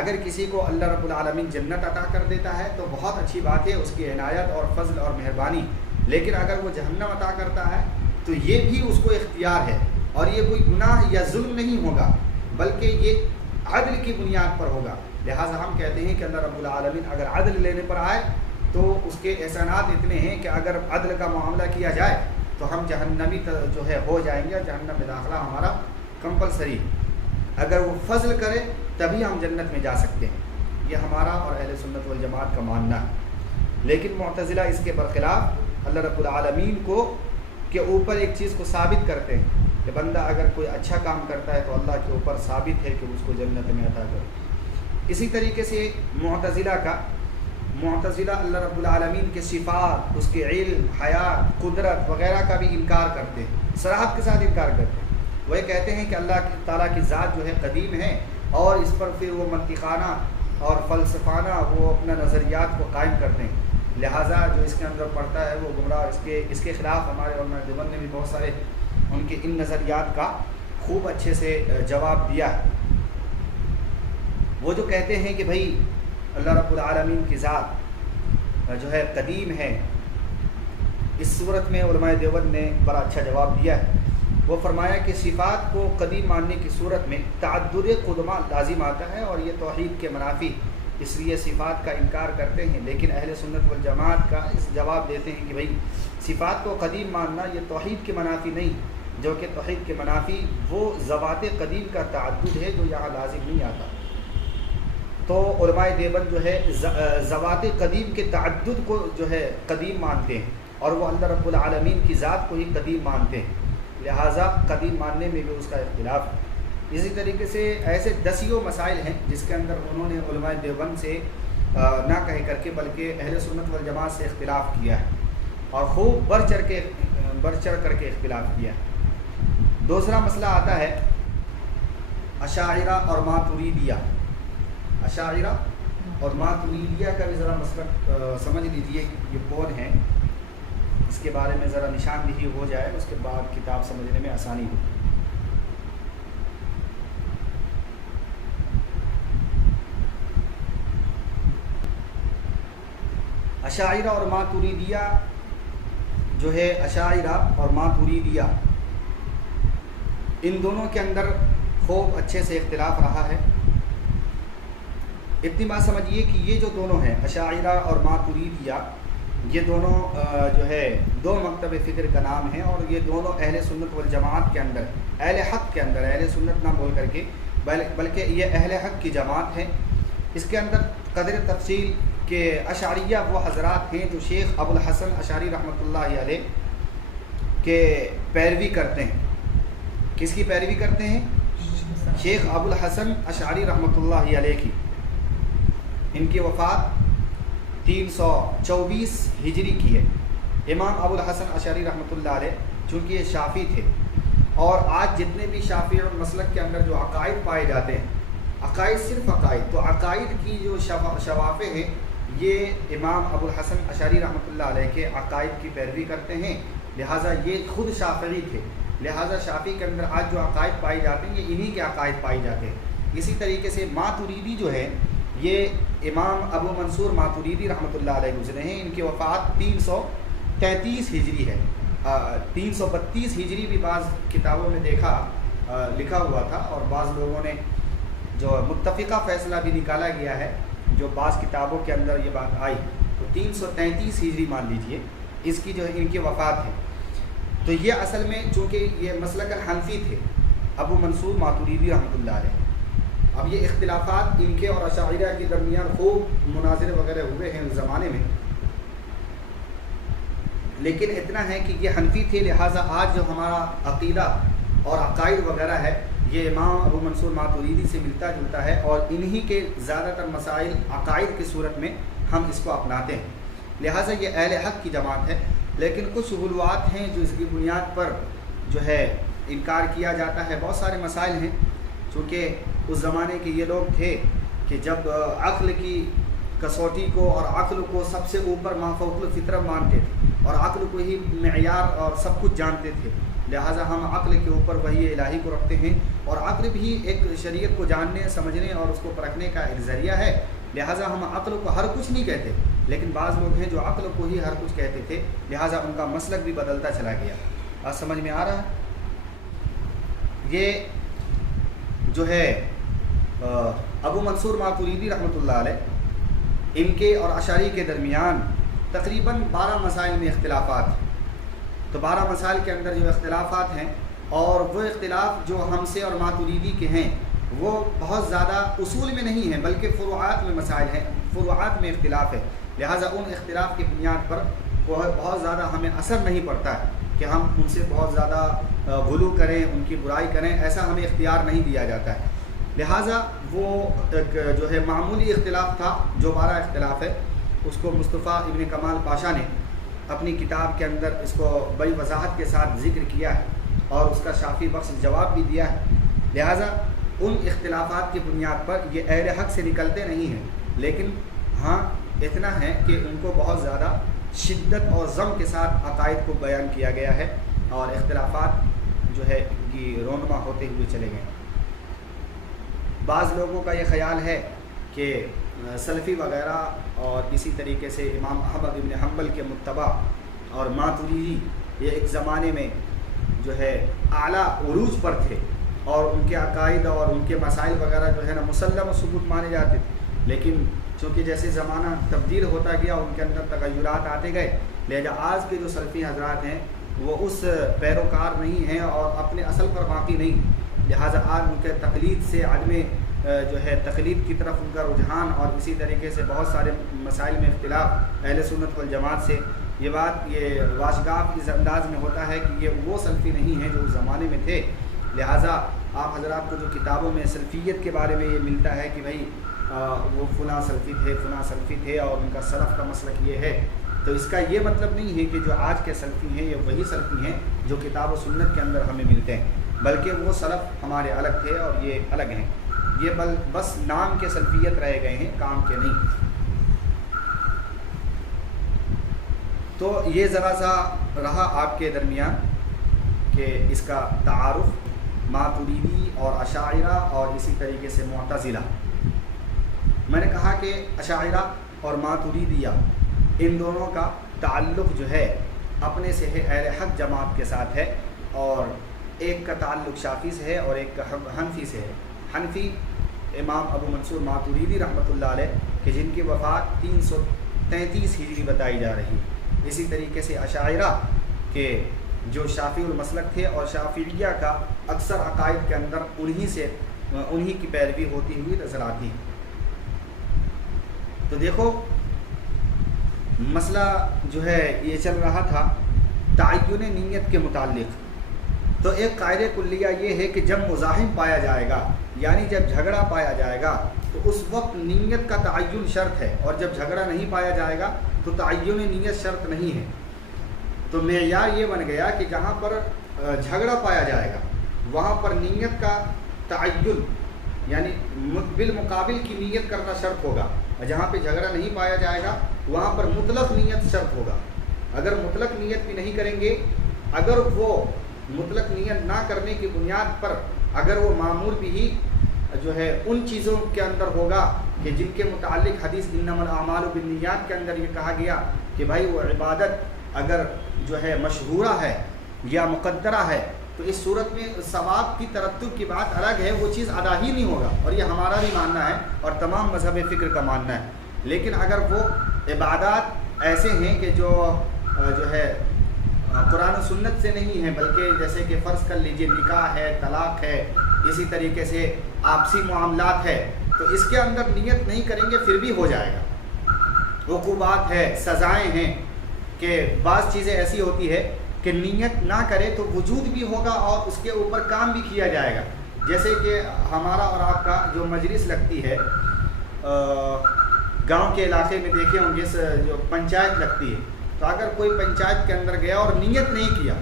اگر کسی کو اللہ رب العالمین جنت عطا کر دیتا ہے تو بہت اچھی بات ہے، اس کی عنایت اور فضل اور مہربانی. لیکن اگر وہ جہنم عطا کرتا ہے تو یہ بھی اس کو اختیار ہے اور یہ کوئی گناہ یا ظلم نہیں ہوگا بلکہ یہ عدل کی بنیاد پر ہوگا. لہٰذا ہم کہتے ہیں کہ اللہ رب العالمین اگر عدل لینے پر آئے تو اس کے احسانات اتنے ہیں کہ اگر عدل کا معاملہ کیا جائے تو ہم جہنمی جو ہے ہو جائیں گے، جہنم میں داخلہ ہمارا کمپلسری. اگر وہ فضل کرے تبھی ہم جنت میں جا سکتے ہیں. یہ ہمارا اور اہل سنت والجماعت کا ماننا ہے. لیکن معتزلہ اس کے برخلاف اللہ رب العالمین کو کے اوپر ایک چیز کو ثابت کرتے ہیں کہ بندہ اگر کوئی اچھا کام کرتا ہے تو اللہ کے اوپر ثابت ہے کہ اس کو جنت میں عطا کرے. اسی طریقے سے معتزلہ اللہ رب العالمین کے صفات، اس کے علم، حیات، قدرت وغیرہ کا بھی انکار کرتے ہیں، صراحت کے ساتھ انکار کرتے ہیں. وہ یہ کہتے ہیں کہ اللہ تعالیٰ کی ذات جو ہے قدیم ہے اور اس پر پھر وہ منطقانہ اور فلسفانہ وہ اپنا نظریات کو قائم کرتے ہیں. لہٰذا جو اس کے اندر پڑتا ہے وہ گمراہ. اس کے خلاف ہمارے علماء دیوبند نے بھی بہت سارے ان کے ان نظریات کا خوب اچھے سے جواب دیا ہے. وہ جو کہتے ہیں کہ بھائی اللہ رب العالمین کی ذات جو ہے قدیم ہے، اس صورت میں علماء دیوبند نے بڑا اچھا جواب دیا ہے. وہ فرمایا کہ صفات کو قدیم ماننے کی صورت میں تعدد قدمہ لازم آتا ہے اور یہ توحید کے منافی، اس لیے صفات کا انکار کرتے ہیں. لیکن اہل سنت والجماعت کا اس جواب دیتے ہیں کہ بھائی صفات کو قدیم ماننا یہ توحید کے منافی نہیں، جو کہ توحید کے منافی وہ ذوات قدیم کا تعدد ہے جو یہاں لازم نہیں آتا. تو علماء دیوبند جو ہے ذوات قدیم کے تعدد کو جو ہے قدیم مانتے ہیں اور وہ اللہ رب العالمین کی ذات کو ہی قدیم مانتے ہیں. لہٰذا قدیم ماننے میں بھی اس کا اختلاف ہے. اسی طریقے سے ایسے دسیوں مسائل ہیں جس کے اندر انہوں نے علماء دیوبند سے نہ کہہ کر کے بلکہ اہل سنت والجماعت سے اختلاف کیا ہے اور خوب بڑھ چڑھ کر کے اختلاف کیا ہے. دوسرا مسئلہ آتا ہے اشاعرہ اور ماتریدیہ. اشاعرہ اور ماتریدیہ کا بھی ذرا مسئلہ سمجھ لیجیے یہ کون ہیں، اس کے بارے میں ذرا نشاندہی ہو جائے، اس کے بعد کتاب سمجھنے میں آسانی ہو. اشاعرہ اور ماتریدیہ جو ہے، اشاعرہ اور ماتریدیہ ان دونوں کے اندر خوب اچھے سے اختلاف رہا ہے. اتنی بات سمجھیے کہ یہ جو دونوں ہیں اشاعرہ اور ماتریدیہ، یہ دونوں جو ہے دو مکتب فکر کا نام ہے اور یہ دونوں اہل سنت والجماعت کے اندر، اہل حق کے اندر، اہل سنت نہ بول کر کے بلکہ یہ اہل حق کی جماعت ہے. اس کے اندر قدر تفصیل کہ اشعریہ وہ حضرات ہیں جو شیخ ابو الحسن اشعری رحمۃ اللہ علیہ کے پیروی کرتے ہیں. کس کی پیروی کرتے ہیں؟ شیخ ابو الحسن اشعری رحمۃ اللہ علیہ کی. ان کی وفات 324 ہجری کی ہے. امام ابو الحسن اشعری رحمۃ اللہ علیہ چونکہ یہ شافعی تھے، اور آج جتنے بھی شافعی اور مسلک کے اندر جو عقائد پائے جاتے ہیں، عقائد صرف عقائد، تو عقائد کی جو شوافع ہیں یہ امام ابو الحسن اشعری رحمۃ اللہ علیہ کے عقائد کی پیروی کرتے ہیں، لہٰذا یہ خود شافعی تھے، لہٰذا شافعی کے اندر آج جو عقائد پائے جاتے ہیں یہ انہی کے عقائد پائے جاتے ہیں۔ اسی طریقے سے ماتریدی جو ہے یہ امام ابو منصور ماتریدی رحمۃ اللہ علیہ گزرے ہیں، ان کی وفات 333 ہجری ہے، 332 ہجری بھی بعض کتابوں میں دیکھا لکھا ہوا تھا، اور بعض لوگوں نے جو متفقہ فیصلہ بھی نکالا گیا ہے، جو بعض کتابوں کے اندر یہ بات آئی، تو 333 ہجری مان لیجئے اس کی جو ہے ان کی وفات ہے۔ تو یہ اصل میں چونکہ یہ مسلک حنفی تھے ابو منصور ماتریدی رحمۃ اللہ علیہ، اب یہ اختلافات ان کے اور اشاعرہ کے درمیان خوب مناظرے وغیرہ ہوئے ہیں اس زمانے میں، لیکن اتنا ہے کہ یہ حنفی تھے، لہٰذا آج جو ہمارا عقیدہ اور عقائد وغیرہ ہے یہ امام ابو منصور ماتریدی سے ملتا جلتا ہے، اور انہی کے زیادہ تر مسائل عقائد کی صورت میں ہم اس کو اپناتے ہیں، لہٰذا یہ اہل حق کی جماعت ہے۔ لیکن کچھ غلوات ہیں جو اس کی بنیاد پر جو ہے انکار کیا جاتا ہے، بہت سارے مسائل ہیں، چونکہ اس زمانے کے یہ لوگ تھے کہ جب عقل کی کسوٹی کو اور عقل کو سب سے اوپر ما فوق الفطرہ مانتے تھے، اور عقل کو ہی معیار اور سب کچھ جانتے تھے، لہٰذا ہم عقل کے اوپر وحی الہی کو رکھتے ہیں، اور عقل بھی ایک شریعت کو جاننے سمجھنے اور اس کو پرکھنے کا ایک ذریعہ ہے، لہٰذا ہم عقل کو ہر کچھ نہیں کہتے، لیکن بعض لوگ ہیں جو عقل کو ہی ہر کچھ کہتے تھے، لہٰذا ان کا مسلک بھی بدلتا چلا گیا۔ آج سمجھ میں آ رہا ہے؟ یہ جو ہے ابو منصور ماتریدی رحمۃ اللہ علیہ، ان کے اور اشعری کے درمیان تقریباً 12 مسائل میں اختلافات ہیں، تو 12 مسائل کے اندر جو اختلافات ہیں، اور وہ اختلاف جو ہم سے اور ماتریدی کے ہیں وہ بہت زیادہ اصول میں نہیں ہیں بلکہ فروعات میں مسائل ہیں، فروعات میں اختلاف ہے، لہٰذا ان اختلاف کی بنیاد پر بہت زیادہ ہمیں اثر نہیں پڑتا ہے کہ ہم ان سے بہت زیادہ غلو کریں، ان کی برائی کریں، ایسا ہمیں اختیار نہیں دیا جاتا ہے، لہٰذا وہ جو ہے معمولی اختلاف تھا جو 12 اختلاف ہے، اس کو مصطفیٰ ابن کمال پاشا نے اپنی کتاب کے اندر اس کو بڑی وضاحت کے ساتھ ذکر کیا ہے، اور اس کا شافی بخش جواب بھی دیا ہے، لہٰذا ان اختلافات کی بنیاد پر یہ اہل حق سے نکلتے نہیں ہیں، لیکن ہاں اتنا ہے کہ ان کو بہت زیادہ شدت اور ضم کے ساتھ عقائد کو بیان کیا گیا ہے، اور اختلافات جو ہے کہ رونما ہوتے ہوئے چلے گئے۔ بعض لوگوں کا یہ خیال ہے کہ سلفی وغیرہ اور اسی طریقے سے امام احمد بن حنبل کے متبع اور ماتریدی یہ ایک زمانے میں جو ہے اعلیٰ عروج پر تھے، اور ان کے عقائد اور ان کے مسائل وغیرہ جو ہے نا مسلم و ثبوت مانے جاتے تھے، لیکن چونکہ جیسے زمانہ تبدیل ہوتا گیا ان کے اندر تغیرات آتے گئے، لہذا آج کے جو سلفی حضرات ہیں وہ اس پیروکار نہیں ہیں اور اپنے اصل پر باقی نہیں، لہٰذا آج ان کے تقلید سے عدم جو ہے تقلید کی طرف ان کا رجحان، اور اسی طریقے سے بہت سارے مسائل میں اختلاف اہل سنت والجماعت سے یہ بات یہ واشگاف اس انداز میں ہوتا ہے کہ یہ وہ سلفی نہیں ہیں جو اس زمانے میں تھے، لہٰذا آپ حضرات کو جو کتابوں میں سلفیت کے بارے میں یہ ملتا ہے کہ بھائی وہ فلاں سلفی تھے فلاں سلفی تھے اور ان کا سلف کا مسلک یہ ہے، تو اس کا یہ مطلب نہیں ہے کہ جو آج کے سلفی ہیں یہ وہی سلفی ہیں جو کتاب و سنت کے اندر ہمیں ملتے ہیں، بلکہ وہ سلف ہمارے الگ تھے اور یہ الگ ہیں، یہ بس نام کے سلفیت رہ گئے ہیں، کام کے نہیں۔ تو یہ ذرا سا رہا آپ کے درمیان کہ اس کا تعارف ماتریدی اور اشاعرہ اور اسی طریقے سے معتزلہ۔ میں نے کہا کہ اشاعرہ اور ماتریدیہ ان دونوں کا تعلق جو ہے اپنے سے ہے اہل حق جماعت کے ساتھ ہے، اور ایک کا تعلق شافعی سے ہے اور ایک کا حنفی سے ہے۔ حنفی امام ابو منصور ماتریدی رحمۃ اللہ علیہ کہ جن کی وفات 333 ہجری بتائی جا رہی ہے، اسی طریقے سے اشاعرہ کہ جو شافعی المسلک تھے، اور شافعیہ کا اکثر عقائد کے اندر انہی کی پیروی ہوتی ہوئی نظر آتی ہے۔ تو دیکھو مسئلہ جو ہے یہ چل رہا تھا تعین نیت کے متعلق، تو ایک قاعدہ کلیہ یہ ہے کہ جب مزاحم پایا جائے گا یعنی جب جھگڑا پایا جائے گا تو اس وقت نیت کا تعین شرط ہے، اور جب جھگڑا نہیں پایا جائے گا تو تعین نیت شرط نہیں ہے۔ تو معیار یہ بن گیا کہ جہاں پر جھگڑا پایا جائے گا وہاں پر نیت کا تعین یعنی بالمقابل کی نیت کرنا شرط ہوگا، جہاں پہ جھگڑا نہیں پایا جائے گا وہاں پر مطلق نیت شرط ہوگا۔ اگر مطلق نیت بھی نہیں کریں گے، اگر وہ مطلق نیت نہ کرنے کی بنیاد پر اگر وہ معمول بھی جو ہے ان چیزوں کے اندر ہوگا کہ جن کے متعلق حدیث انما الاعمال بالنیات کے اندر یہ کہا گیا کہ بھائی وہ عبادت اگر جو ہے مشہورہ ہے یا مقدرہ ہے تو اس صورت میں ثواب کی ترتب کی بات الگ ہے، وہ چیز ادا ہی نہیں ہوگا، اور یہ ہمارا بھی ماننا ہے اور تمام مذہب فکر کا ماننا ہے۔ لیکن اگر وہ عبادات ایسے ہیں کہ جو ہے قرآن و سنت سے نہیں ہیں، بلکہ جیسے کہ فرض کر لیجئے نکاح ہے، طلاق ہے، اسی طریقے سے آپسی معاملات ہے، تو اس کے اندر نیت نہیں کریں گے پھر بھی ہو جائے گا۔ عقوبات ہے، سزائیں ہیں کہ بعض چیزیں ایسی ہوتی ہے کہ نیت نہ کرے تو وجود بھی ہوگا اور اس کے اوپر کام بھی کیا جائے گا۔ جیسے کہ ہمارا اور آپ کا جو مجلس لگتی ہے گاؤں کے علاقے میں دیکھے ہوں گے جو پنچایت لگتی ہے، تو اگر کوئی پنچایت کے اندر گیا اور نیت نہیں کیا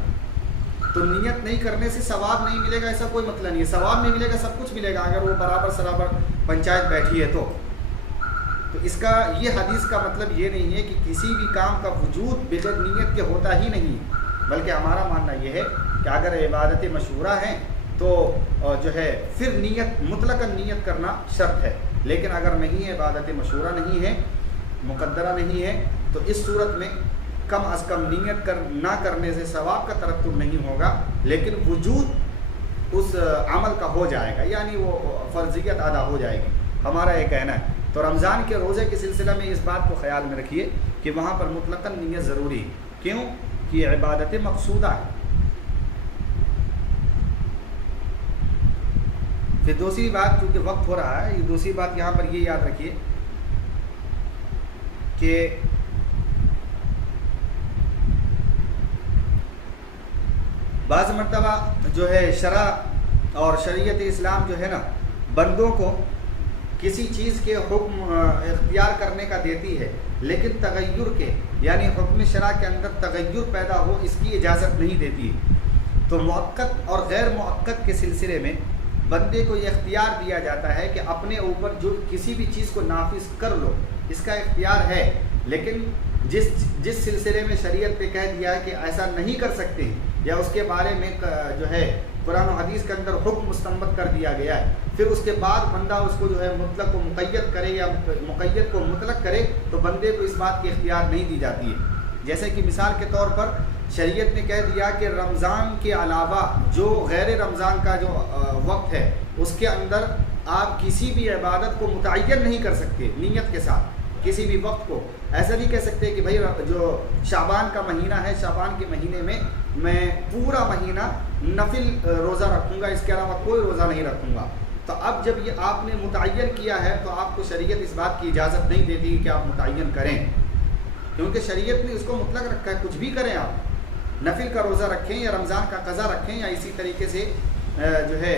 تو نیت نہیں کرنے سے ثواب نہیں ملے گا، ایسا کوئی مطلب نہیں ہے، ثواب نہیں ملے گا، سب کچھ ملے گا اگر وہ برابر پنچایت بیٹھی ہے تو اس کا یہ حدیث کا مطلب یہ نہیں ہے کہ کسی بھی کام کا وجود بغیر نیت کے ہوتا ہی نہیں، بلکہ ہمارا ماننا یہ ہے کہ اگر عبادت مشہورہ ہیں تو جو ہے پھر نیت مطلقاً نیت کرنا شرط ہے، لیکن اگر نہیں ہے، عبادت مشہورہ نہیں ہے، مقدرہ نہیں ہے، تو اس صورت میں کم از کم نیت نہ کرنے سے ثواب کا ترتب نہیں ہوگا، لیکن وجود اس عمل کا ہو جائے گا، یعنی وہ فرضیت ادا ہو جائے گی، ہمارا یہ کہنا ہے۔ تو رمضان کے روزے کے سلسلہ میں اس بات کو خیال میں رکھیے کہ وہاں پر مطلقاً نیت ضروری ہے، کیوں کہ یہ عبادت مقصودہ ہے۔ پھر دوسری بات، کیونکہ وقت ہو رہا ہے، یہ دوسری بات یہاں پر یہ یاد رکھیے کہ بعض مرتبہ جو ہے شرع اور شریعت اسلام جو ہے نا بندوں کو کسی چیز کے حکم اختیار کرنے کا دیتی ہے، لیکن تغیر کے یعنی حکم شرع کے اندر تغیر پیدا ہو اس کی اجازت نہیں دیتی ہے۔ تو مؤقت اور غیر مؤقت کے سلسلے میں بندے کو یہ اختیار دیا جاتا ہے کہ اپنے اوپر جو کسی بھی چیز کو نافذ کر لو، اس کا اختیار ہے، لیکن جس سلسلے میں شریعت نے کہہ دیا ہے کہ ایسا نہیں کر سکتے یا اس کے بارے میں جو ہے قرآن و حدیث کے اندر حکم مستنبط کر دیا گیا ہے، پھر اس کے بعد بندہ اس کو جو ہے مطلق کو مقید کرے یا مقید کو مطلق کرے تو بندے کو اس بات کی اختیار نہیں دی جاتی ہے۔ جیسے کہ مثال کے طور پر شریعت نے کہہ دیا کہ رمضان کے علاوہ جو غیر رمضان کا جو وقت ہے اس کے اندر آپ کسی بھی عبادت کو متعین نہیں کر سکتے نیت کے ساتھ، کسی بھی وقت کو ایسا نہیں کہہ سکتے کہ بھائی جو شعبان کا مہینہ ہے، شعبان کے مہینے میں میں پورا مہینہ نفل روزہ رکھوں گا، اس کے علاوہ کوئی روزہ نہیں رکھوں گا۔ تو اب جب یہ آپ نے متعین کیا ہے تو آپ کو شریعت اس بات کی اجازت نہیں دیتی کہ آپ متعین کریں، کیونکہ شریعت نے اس کو مطلق رکھا ہے، کچھ بھی کریں آپ، نفل کا روزہ رکھیں یا رمضان کا قضا رکھیں یا اسی طریقے سے جو ہے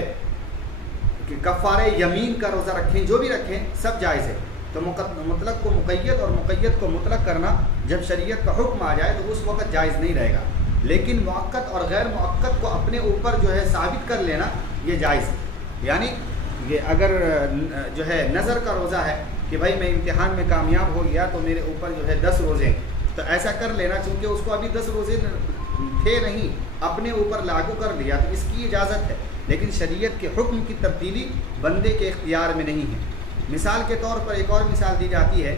کہ کفارہ یمین کا روزہ رکھیں، جو بھی رکھیں سب جائز ہے۔ تو مطلق کو مقید اور مقید کو مطلق کرنا جب شریعت کا حکم آ جائے تو اس وقت جائز نہیں رہے گا، لیکن مؤقت اور غیر مؤقت کو اپنے اوپر جو ہے ثابت کر لینا یہ جائز ہے۔ یعنی یہ اگر جو ہے نظر کا روزہ ہے کہ بھائی میں امتحان میں کامیاب ہو گیا تو میرے اوپر جو ہے 10 روزے، تو ایسا کر لینا، چونکہ اس کو ابھی 10 روزے تھے نہیں، اپنے اوپر لاگو کر لیا تو اس کی اجازت ہے، لیکن شریعت کے حکم کی تبدیلی بندے کے اختیار میں نہیں ہے۔ مثال کے طور پر ایک اور مثال دی جاتی ہے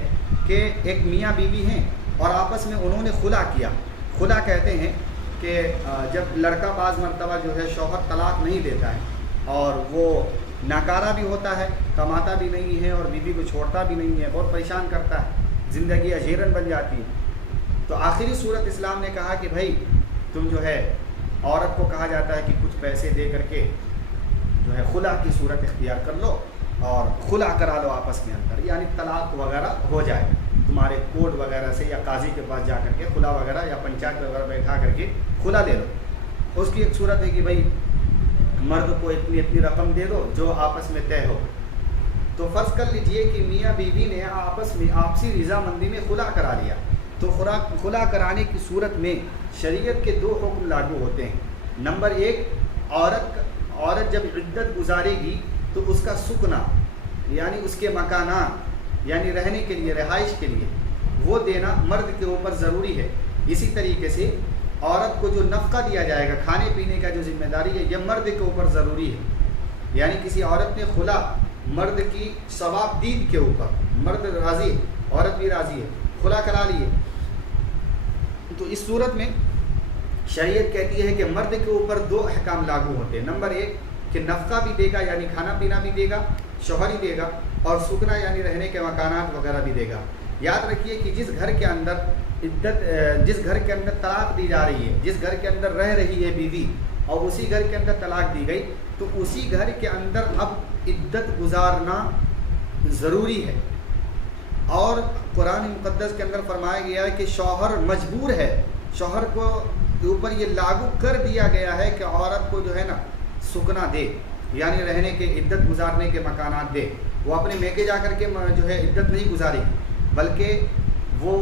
کہ ایک میاں بیوی ہیں اور آپس میں انہوں نے خلا کیا۔ خلا کہتے ہیں کہ جب لڑکا بعض مرتبہ جو ہے شوہر طلاق نہیں دیتا ہے اور وہ ناکارہ بھی ہوتا ہے، کماتا بھی نہیں ہے اور بیوی کو چھوڑتا بھی نہیں ہے، بہت پریشان کرتا ہے، زندگی اجیرن بن جاتی ہے، تو آخری صورت اسلام نے کہا کہ بھائی تم جو ہے عورت کو کہا جاتا ہے کہ کچھ پیسے دے کر کے جو ہے خلا کی صورت اختیار کر لو اور خلا کرا لو آپس کے اندر، یعنی طلاق وغیرہ ہو جائے، تمہارے کورٹ وغیرہ سے یا قاضی کے پاس جا کر کے خلا وغیرہ یا پنچایت وغیرہ بیٹھا کر کے خلا لے لو۔ اس کی ایک صورت ہے کہ بھائی مرد کو اتنی رقم دے دو جو آپس میں طے ہو۔ تو فرض کر لیجئے کہ میاں بیوی نے آپس میں آپسی رضامندی میں خلا کرا لیا، تو تو خلا کرانے کی صورت میں شریعت کے دو حکم لاگو ہوتے ہیں۔ نمبر ایک، عورت جب عدت گزارے گی تو اس کا سکنا یعنی اس کے مکانات یعنی رہنے کے لیے، رہائش کے لیے وہ دینا مرد کے اوپر ضروری ہے۔ اسی طریقے سے عورت کو جو نفقہ دیا جائے گا، کھانے پینے کا جو ذمہ داری ہے، یہ مرد کے اوپر ضروری ہے۔ یعنی کسی عورت نے خلا مرد کی ثواب دید کے اوپر، مرد راضی ہے، عورت بھی راضی ہے، خلا کرا لیے، تو اس صورت میں شریعت کہتی ہے کہ مرد کے اوپر دو احکام لاگو ہوتے ہیں۔ نمبر ایک کہ نفقہ بھی دے گا یعنی کھانا پینا بھی دے گا، شوہر ہی دے گا، اور سکنا یعنی رہنے کے مکانات وغیرہ بھی دے گا۔ یاد رکھیے کہ جس گھر کے اندر جس گھر کے اندر طلاق دی جا رہی ہے، جس گھر کے اندر رہ رہی ہے بیوی اور اسی گھر کے اندر طلاق دی گئی، تو اسی گھر کے اندر اب عدت گزارنا ضروری ہے۔ اور قرآن مقدس کے اندر فرمایا گیا ہے کہ شوہر مجبور ہے، شوہر کو اوپر یہ لاگو کر دیا گیا ہے کہ عورت کو جو ہے نا سکنا دے، یعنی رہنے کے عدت گزارنے کے مکانات دے۔ وہ اپنے میکے جا کر کے جو ہے عدت نہیں گزارے گی، بلکہ وہ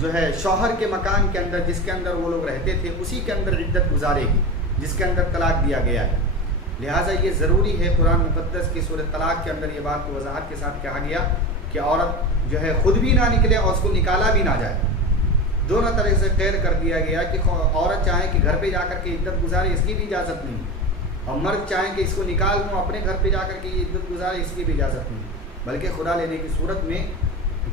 جو ہے شوہر کے مکان کے اندر، جس کے اندر وہ لوگ رہتے تھے، اسی کے اندر عدت گزارے گی جس کے اندر طلاق دیا گیا ہے۔ لہٰذا یہ ضروری ہے، قرآن مقدس کی سورۃ طلاق کے اندر یہ بات کو وضاحت کے ساتھ کہا گیا کہ عورت جو ہے خود بھی نہ نکلے اور اس کو نکالا بھی نہ جائے، دونوں طرح سے قید کر دیا گیا کہ عورت چاہے کہ گھر پہ جا کر کے عدت گزارے، اس کی بھی اجازت نہیں، اور مرد چاہیں کہ اس کو نکال دوں اپنے گھر پہ جا کر کے یہ عدت گزارے، اس کی بھی اجازت نہیں، بلکہ خدا لینے کی صورت میں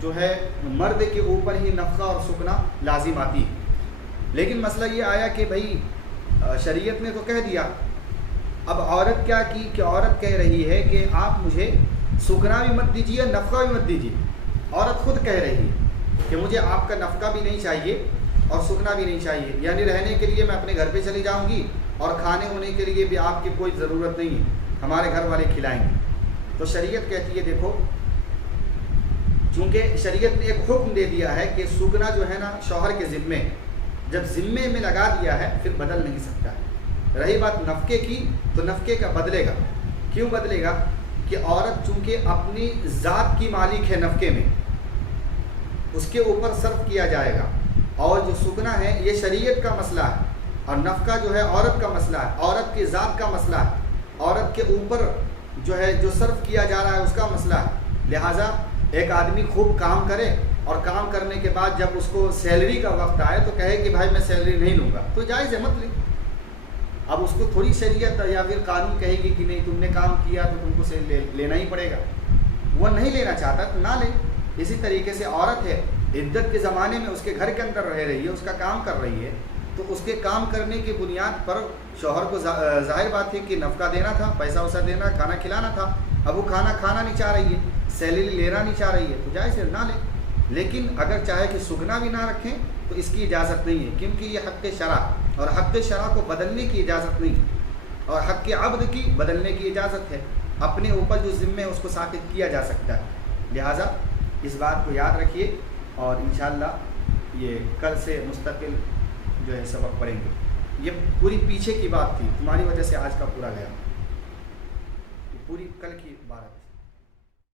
جو ہے مرد کے اوپر ہی نفقہ اور سکنا لازم آتی ہے۔ لیکن مسئلہ یہ آیا کہ بھائی شریعت نے تو کہہ دیا، اب عورت کیا کی کہ عورت کہہ رہی ہے کہ آپ مجھے سکنا بھی مت دیجیے، نفقہ بھی مت دیجیے۔ عورت خود کہہ رہی ہے کہ مجھے آپ کا نفقہ بھی نہیں چاہیے اور سکنا بھی نہیں چاہیے، یعنی رہنے کے لیے میں اپنے گھر پہ چلی جاؤں گی اور کھانے ہونے کے لیے بھی آپ کی کوئی ضرورت نہیں ہے، ہمارے گھر والے کھلائیں گے۔ تو شریعت کہتی ہے دیکھو، چونکہ شریعت نے ایک حکم دے دیا ہے کہ سکنا جو ہے نا شوہر کے ذمے، جب ذمے میں لگا دیا ہے پھر بدل نہیں سکتا ہے۔ رہی بات نفقے کی، تو نفقے کا بدلے گا۔ کیوں بدلے گا؟ کہ عورت چونکہ اپنی ذات کی مالک ہے، نفقے میں اس کے اوپر صرف کیا جائے گا، اور جو سکنا ہے یہ شریعت کا مسئلہ ہے، اور نفقہ جو ہے عورت کا مسئلہ ہے، عورت کی ذات کا مسئلہ ہے، عورت کے اوپر جو ہے جو صرف کیا جا رہا ہے اس کا مسئلہ ہے۔ لہٰذا ایک آدمی خوب کام کرے اور کام کرنے کے بعد جب اس کو سیلری کا وقت آئے تو کہے کہ بھائی میں سیلری نہیں لوں گا، تو جائز ہے، مت لے۔ اب اس کو تھوڑی شریعت یا پھر قانون کہے گی کہ نہیں تم نے کام کیا تو تم کو لینا ہی پڑے گا، وہ نہیں لینا چاہتا تو نہ لے۔ اسی طریقے سے عورت ہے، عدت کے زمانے میں اس کے گھر کے اندر رہ رہی ہے، اس کا کام کر رہی ہے، تو اس کے کام کرنے کی بنیاد پر شوہر کو ظاہر بات ہے کہ نفقہ دینا تھا، پیسہ ویسا دینا، کھانا کھلانا تھا۔ اب وہ کھانا نہیں چاہ رہی ہے، سیلری لینا نہیں چاہ رہی ہے، تو جائز ہے، نہ لے۔ لیکن اگر چاہے کہ سکنا بھی نہ رکھیں تو اس کی اجازت نہیں ہے، کیونکہ یہ حق شرع، اور حق شرع کو بدلنے کی اجازت نہیں، اور حق عبد کی بدلنے کی اجازت ہے۔ اپنے اوپر جو ذمہ ہے اس کو ثابت کیا جا سکتا ہے۔ لہٰذا اس بات کو یاد رکھیے، اور انشاءاللہ یہ کل سے مستقل جو ہے سبق پڑھیں گے۔ یہ پوری پیچھے کی بات تھی، تمہاری وجہ سے آج کا پورا گیا، پوری کل کی بات۔